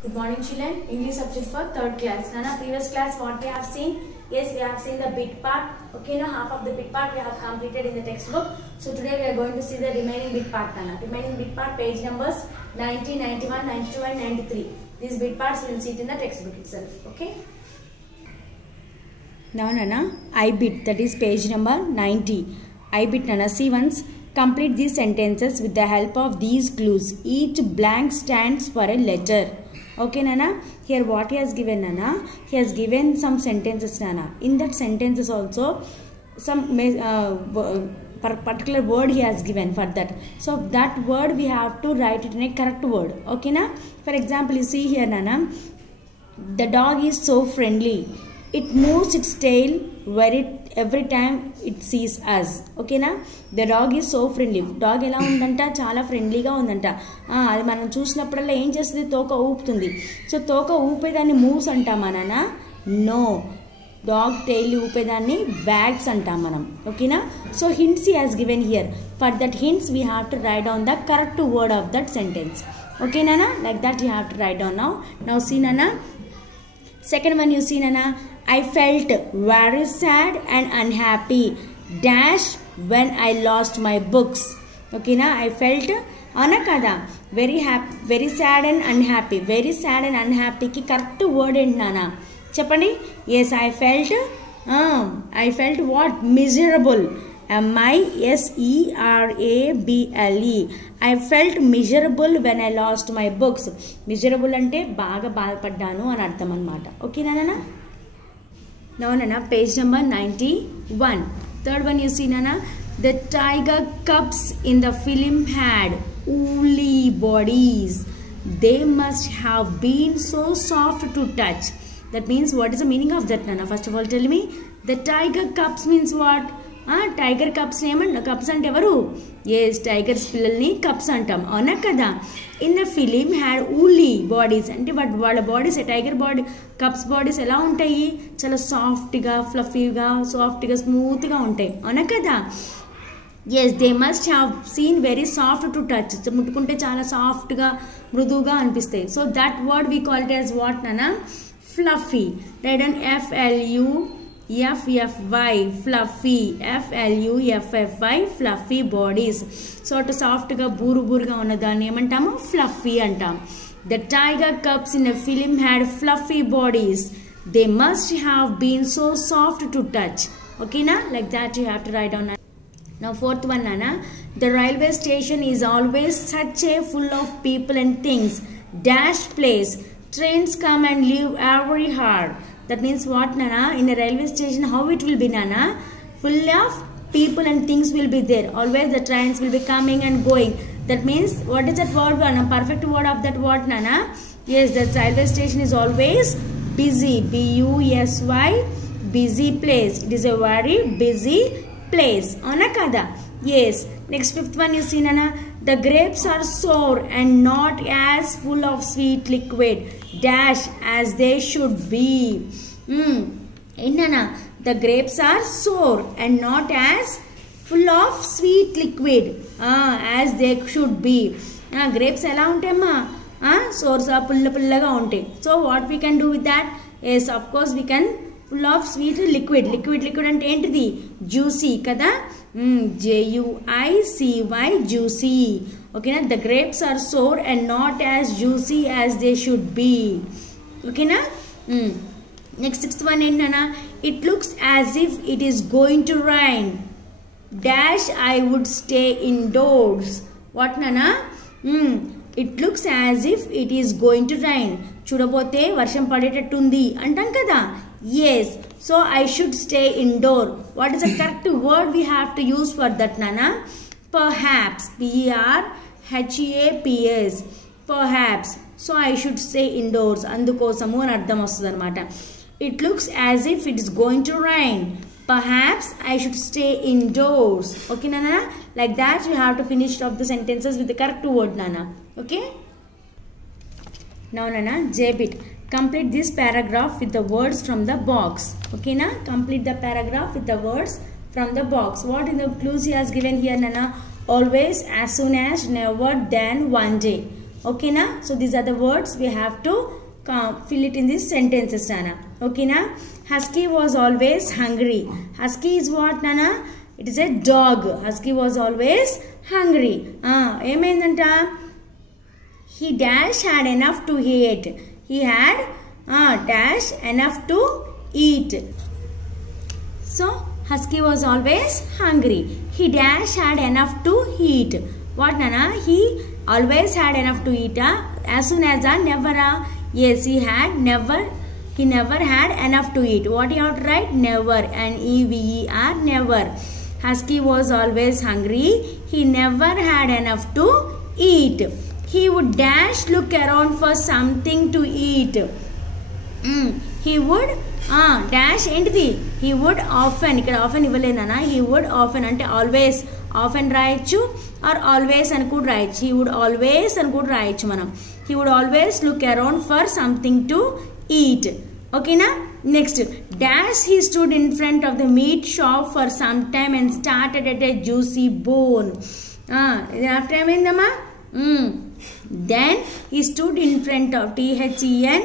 Good morning, children. English subject for 3rd class. Nana, previous class what we have seen? Yes, we have seen the bit part. Okay, now half of the bit part we have completed in the textbook. So today we are going to see the remaining bit part. Nana, remaining bit part page numbers 90, 91, 92 and 93. These bit parts will sit in the textbook itself. Okay. Now Nana, I bit, that is page number 90. I bit Nana, see once. Complete these sentences with the help of these clues. Each blank stands for a letter. Okay, Nana. Here what he has given, Nana. He has given some sentences, Nana. In that sentences also, some particular word he has given for that. So that word we have to write it in a correct word. Okay, na. For example, you see here, Nana. The dog is so friendly. It moves its tail every time it sees us. Okay na? The dog is so friendly. Dog ఎలా ఉందంట చాలా ఫ్రెండ్లీగా ఉందంట. అది మనం చూసినప్పుడల్లా ఏం చేస్తుంది, తోక ఊపుతుంది. సో తోక ఊపేదాన్ని మూవ్స్ అంటాం మననా? నో, డాగ్ టైల్ ఊపేదాన్ని వాగ్స్ అంటాం మనం. ఓకేనా? So hints he has given here. For that hints we have to write down the correct word of that sentence. Okay Nana? Like that you have to write down now. Now see Nana. Second one you see Nana. I felt very sad and unhappy dash when I lost my books. Okay na? I felt anakada very happy, very sad and unhappy. Very sad and unhappy ki correct word enti nana cheppandi. Yes, I felt what? Miserable. M-I-S-E-R-A-B-L-E. I felt miserable when I lost my books. Miserable ante baga baadpaddanu ani artham annamata. Okay na nana? Now Nana, page number 91. Third one you see Nana. The tiger cubs in the film had woolly bodies. They must have been so soft to touch. That means what is the meaning of that Nana? First of all tell me. The tiger cubs means what? Tiger cubs name cubs ante evaru? Yes, tigers pillalni cubs antam. Avuna kada? In the film had woolly bodies. Ante వాళ్ళ bodies, tiger body, cups bodies ఎలా ఉంటాయి? చాలా సాఫ్ట్గా, ఫ్లఫీగా, సాఫ్ట్గా, స్మూత్గా ఉంటాయి. అవునా కదా? Yes, they must have seen very soft to touch. ముట్టుకుంటే చాలా సాఫ్ట్గా, మృదువుగా అనిపిస్తాయి. So that word we call it as what నానా? Fluffy. Right and F-L-U-F-F-Y, fluffy. F-L-U-F-F-Y, fluffy bodies. So to soft ga buru-buruga unna danni emantamu? Fluffy antam. The tiger cubs in a film had fluffy bodies. They must have been so soft to touch. Okay na? Like that you have to write down. Now fourth one Nana. The railway station is always such a full of people and things. Dash place. Trains come and leave every hour. That means what Nana? In a railway station how it will be Nana? Full of people and things will be there. Always the trains will be coming and going. That means what is that word Nana? Perfect word of that word Nana? Yes, the railway station is always busy. B-U-S-Y, busy place. It is a very busy place. Avuna kada? Yes. Next fifth one you see Nana. The grapes are sour and not as full of sweet liquid dash as they should be. Nana, the grapes are sour and not as full of sweet liquid as they should be. Grapes ela untayamma? Sour pulla untayi. So what we can do with that? Yes, of course we can full of sweet liquid. Liquid ante entidi? Juicy kada? J-U-I-C-Y, juicy. Okay na? The grapes are sour and not as juicy as they should be. Okay na? Next sixth one is Nana. It looks as if it is going to rain dash I would stay indoors. What Nana? It looks as if it is going to rain. చూడబోతే వర్షం పడేటట్టుంది అంటాం కదా? Yes, so I should stay indoor. What is the correct word we have to use for that Nana? Perhaps. P-E-R-H-A-P-S. Perhaps. So I should stay indoors. అందుకోసము అని అర్థం వస్తుంది అనమాట. It looks as if it is going to rain. Perhaps I should stay indoors. Okay Nana? Like that you have to finish off the sentences with the correct word Nana. Okay? Now Nana, J-bit. Complete this paragraph with the words from the box. Okay na? Complete the paragraph with the words from the box. What in the clues he has given here Nana? Always, as soon as, never, then, one day. Okay na? So these are the words we have to fill it in these sentences, Nana. Okay na? Husky was always hungry. Husky is what, Nana? It is a dog. Husky was always hungry. Emaindanta? He dash had enough to eat. He had dash enough to eat. So Husky was always hungry. He dash had enough to eat. What, Nana? He always had enough to eat. As soon as never. Yes, he never had enough to eat. What you have to write? Never. N-E-V-E-R, never. Husky was always hungry. He never had enough to eat. He would dash look around for something to eat. He would dash ఏంటిది? He would often, ఇక్కడ often ఇవ్వలేదన్నా. He would often అంటే always, often రాయొచ్చు or always అని కూడా రాయొచ్చు. He would always అని కూడా రాయొచ్చు మనం. He would always look around for something to eat. Okay na? Next, dash he stood in front of the meat shop for some time and started at a juicy bone. After ఏమైందమ్మా? Then he stood in front of T-H-E-N,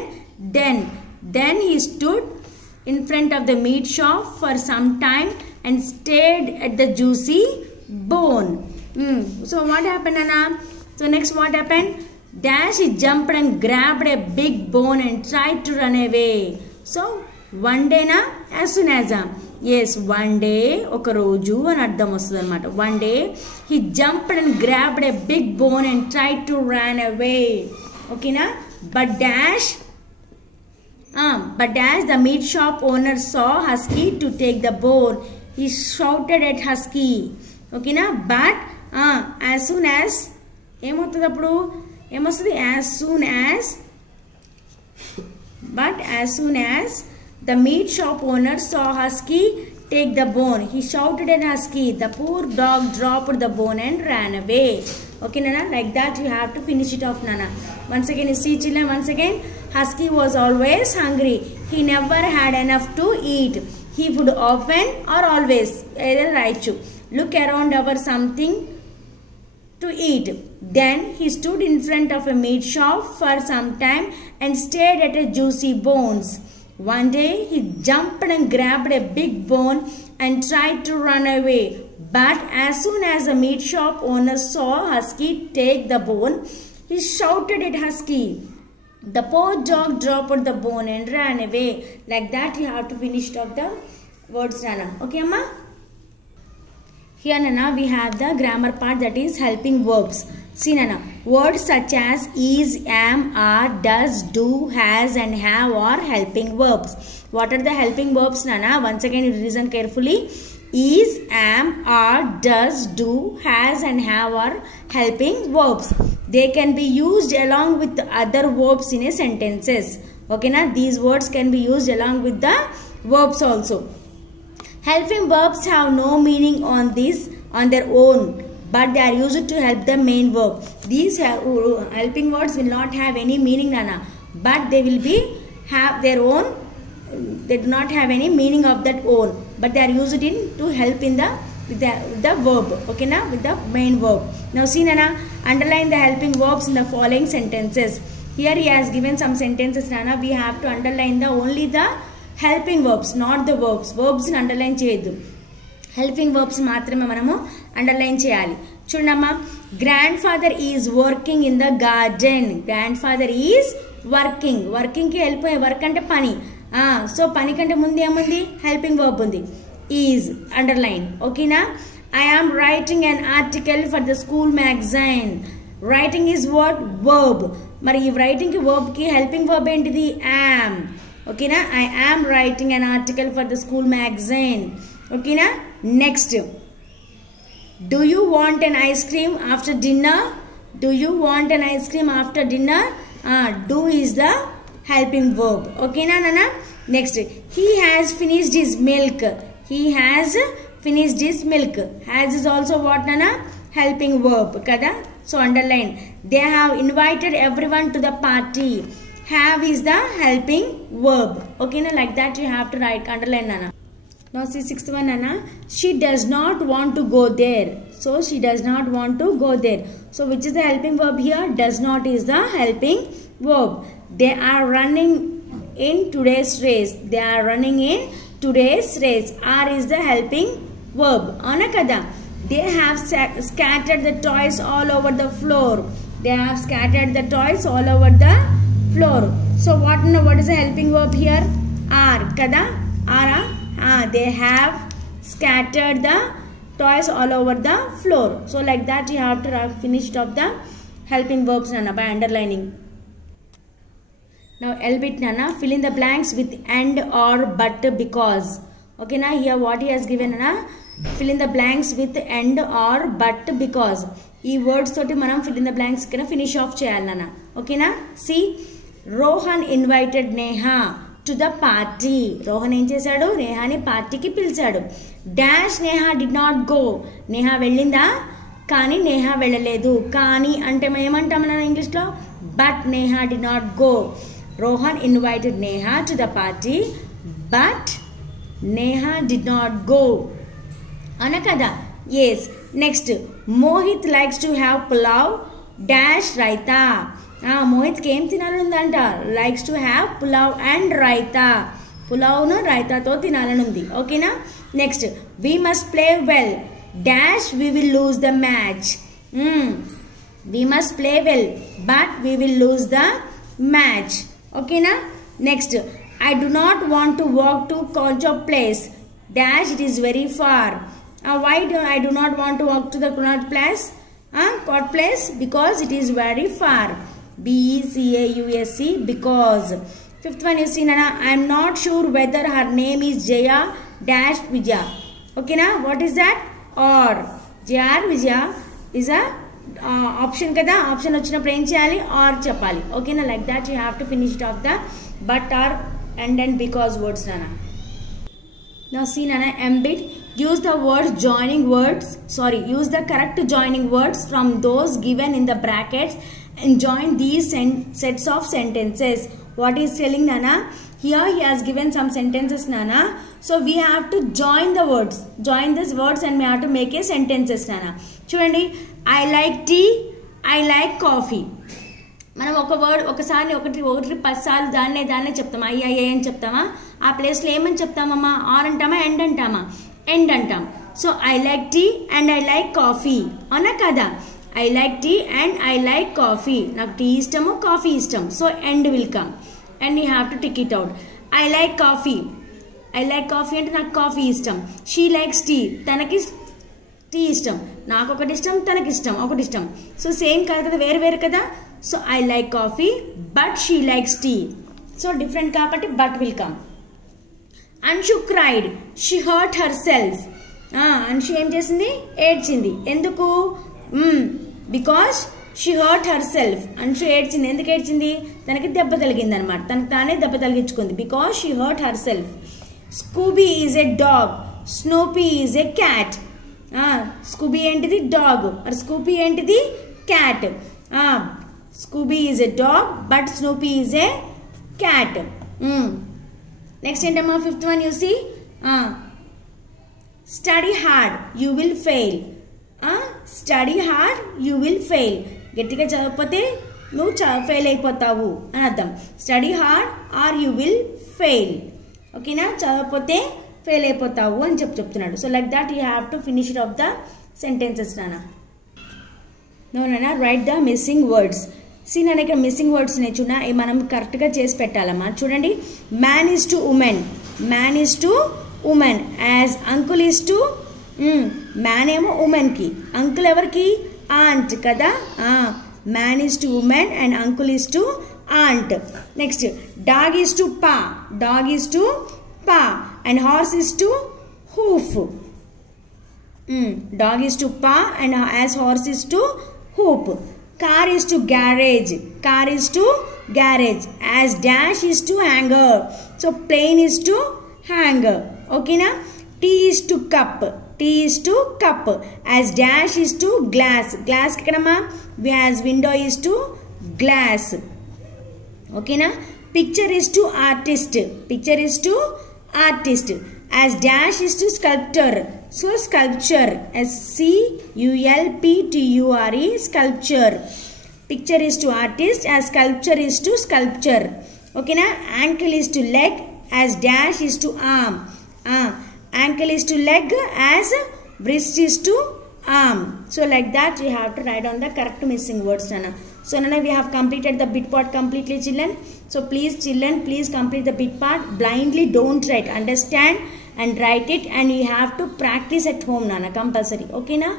then he stood in front of the meat shop for some time and stared at the juicy bone. So what happened, Anna? So next what happened? Dash he jumped and grabbed a big bone and tried to run away. So one day na, as soon as yes, one day oka roju అని అర్థం వస్తుంది అన్నమాట. One day he jumped and grabbed a big bone and tried to run away. Okay na? But Dash the meat shop owner saw Husky to take the bone. He shouted at Husky. Okay na? But as soon as ఏమవుతుంది అప్పుడు ఏమొస్తుంది? As soon as the meat shop owner saw Husky take the bone, he shouted at Husky. The poor dog dropped the bone and ran away. Okay, Nana? Like that you have to finish it off, Nana. Once again, you see children, once again, Husky was always hungry. He never had enough to eat. He would often or always, either right, look around for something to eat. Then he stood in front of a meat shop for some time and stared at a juicy bones. One day he jumped and grabbed a big bone and tried to run away. But as soon as the meat shop owner saw Husky take the bone, he shouted at Husky. The poor dog dropped the bone and ran away. Like that you have to finish off the words, Nana. Okay, Amma? Here, Nana, we have the grammar part, that is helping verbs. See, Nana, words such as is, am, are, does, do, has and have are helping verbs. What are the helping verbs, Nana? Once again, you listen carefully. Is, am, are, does, do, has and have are helping verbs. They can be used along with other verbs in a sentences. Okay, na? These words can be used along with the verbs also. Helping verbs have no meaning on their own, but they are used to help the main verb. These helping words will not have any meaning, Nana, but they will have their own. They do not have any meaning of that own, but they are used to help in with the verb. Okay, na? With the main verb. Now see, Nana, underline the helping verbs in the following sentences. Here he has given some sentences, Nana. We have to underline only the helping verbs, not the verbs. Verbs ni underline cheyadu. Helping verbs మాత్రమే మనము underline చేయాలి. చూడమ్మా, grandfather is working in the garden. Grandfather is working. వర్కింగ్కి వెళ్ళిపోయే, work అంటే పని. So పని కంటే ముందు ఏముంది? హెల్పింగ్ వర్బ్ ఉంది. Is underline. ఓకేనా? I am writing an article for the school magazine. Writing is word verb. మరి ఈ రైటింగ్కి వర్బ్కి హెల్పింగ్ వర్బ్ ఏంటిది? యామ్. ఓకేనా? I am writing an article for the school magazine. ఓకేనా? Next, do you want an ice cream after dinner? Do you want an ice cream after dinner? Do is the helping verb. Okay, Nana? Next, he has finished his milk. He has finished his milk. Has is also what, Nana? Helping verb. Kada? So underline. They have invited everyone to the party. Have is the helping verb. Okay, na? Like that you have to write, underline, Nana. Now see sixth one Anna. She does not want to go there. So she does not want to go there. So which is the helping verb here? Does not is the helping verb. They are running in today's race. They are running in today's race. Are is the helping verb. Avuna kada? They have scattered the toys all over the floor. They have scattered the toys all over the floor. So what is the helping verb here? Are kada? Are. They have scattered the toys all over the floor. So like that you have to finish off the helping verbs Nana by underlining. Now L bit Nana, fill in the blanks with and or but because. Okay na, here what he has given Nana, fill in the blanks with and or but because. ఈ words తోటి మనం fill in the blanks కింద finish off చేయాలి Nana. Okay na? See, Rohan invited Neha to the party. Rohan ఏం చేశాడు? నేహాని పార్టీకి పిలిచాడు. Dash Neha did not go. Neha వెళ్ళిందా? కానీ నేహా వెళ్ళలేదు. కానీ అంటే మనం ఏమంటాం మన ఇంగ్లీష్లో? But Neha did not go. Rohan invited Neha to the party but Neha did not go. అవునా కదా? Yes. Next, Mohit likes to have pulao dash raita. మోహిత్కి ఏం తినాలనుందంట? Likes to have pulao and raita. పులావ్ను రైతాతో తినాలనుంది. ఓకేనా? Next, we must play well dash we will lose the match. We must play well but we will lose the match. ఓకేనా? Next, I do not want to walk to Connaught Place dash it is very far. Why do I do not want to walk to the Connaught Place? Connaught Place because it is very far. BECAUSE because. Fifth one you see Nana, I am not sure whether her name is Jaya dash Vijaya. Okay na, what is that? Or Jaya or Vijaya is a option kada. Option వచ్చినప్పుడు ఏం చేయాలి? Or చెప్పాలి. Okay na, like that you have to finish it off the but or and then because words Nana. Now see Nana, M bit, use the words joining words, use the correct joining words from those given in the brackets and join these sets of sentences. What is telling Nana? Here he has given some sentences Nana. So we have to join the words. Join these words and we have to make a sentences Nana. చూడండి, I like tea, I like coffee. మనం ఒక word ఒకసారి ఒకటి 10 సార్లు దాన్నే చెప్తామా? అయ్యే అని చెప్తామా? ఆ ప్లేస్లో ఏమని చెప్తామమ్మా? ఆర్ అంటామా? ఎండ్ అంటామా? ఎండ్ అంటాం. So I like tea and I like coffee. అవునా కదా? I like tea and I like coffee. నాకు టీ ఇష్టము, కాఫీ ఇష్టం. So and will come and you have to tick it out. I like coffee. I like coffee అంటే నాకు coffee ఇష్టం. She likes tea, తనకి tea ఇష్టం. నాకు ఒకటి ఇష్టం, తనకి ఇష్టం ఒకటి ఇష్టం. సో సేమ్ కాదు కదా, వేరు వేరు కదా. So I like coffee but she likes tea. So different కాబట్టి but will come. Anshu cried, she hurt herself. అన్షు ఏం చేసింది? ఏడ్చింది. ఎందుకు? Because she hurt herself. Anshu ఏడ్చింది. ఎందుకు ఏడ్చింది? తనకి దెబ్బ తగిలింది అనమాట. తనకు తానే దెబ్బ తగిలించుకుంది. Because she hurt herself. Scooby is a dog, Snoopy is a cat. Scooby ఏంటిది? డాగ్. మరి స్కూపీ ఏంటిది? Cat. Scooby is a dog but Snoopy is a cat. Next ఏంటమ్మా? Fifth one you see, study hard you will fail. Study hard you will fail. గట్టిగా చదవకపోతే నువ్వు fail అయిపోతావు అని అర్థం. Study hard or you will fail. ఓకేనా? చదవకపోతే fail అయిపోతావు అని చెప్తున్నాడు. So like that you have to finish it of the sentences నానా. నో నానా, write the missing words. See నాన్న, ఇక్కడ మిస్సింగ్ వర్డ్స్ నేర్చున్నా మనం కరెక్ట్గా చేసి పెట్టాలమ్మా. చూడండి, man is to woman, man is to woman, as uncle is to. Man ఏమో ఉమెన్కి, అంకుల్ ఎవరికి? ఆంట్ కదా. Man is to woman and uncle is to aunt. Next, dog is to paw, dog is to paw and horse is to hoof. Dog is to paw and as horse is to hoop. Car is to garage, car is to garage, as dash is to hanger. So plane is to hanger. Okay na? Tea is to cup, tea is to cup, as dash is to glass. Glass kadama, as window is to glass. Okay na? Picture is to artist, picture is to artist, as dash is to sculptor. So sculpture, SCULPTURE, sculpture. Picture is to artist, as sculpture is to sculpture. Okay na? Ankle is to leg, as dash is to arm. Ankle is to leg, as wrist is to arm. So like that you have to write on the correct missing words, Nana. So Nana, we have completed the bit part completely, children. So please children, please complete the bit part. Blindly don't write, understand and write it, and you have to practice at home, Nana, compulsory. Okay na?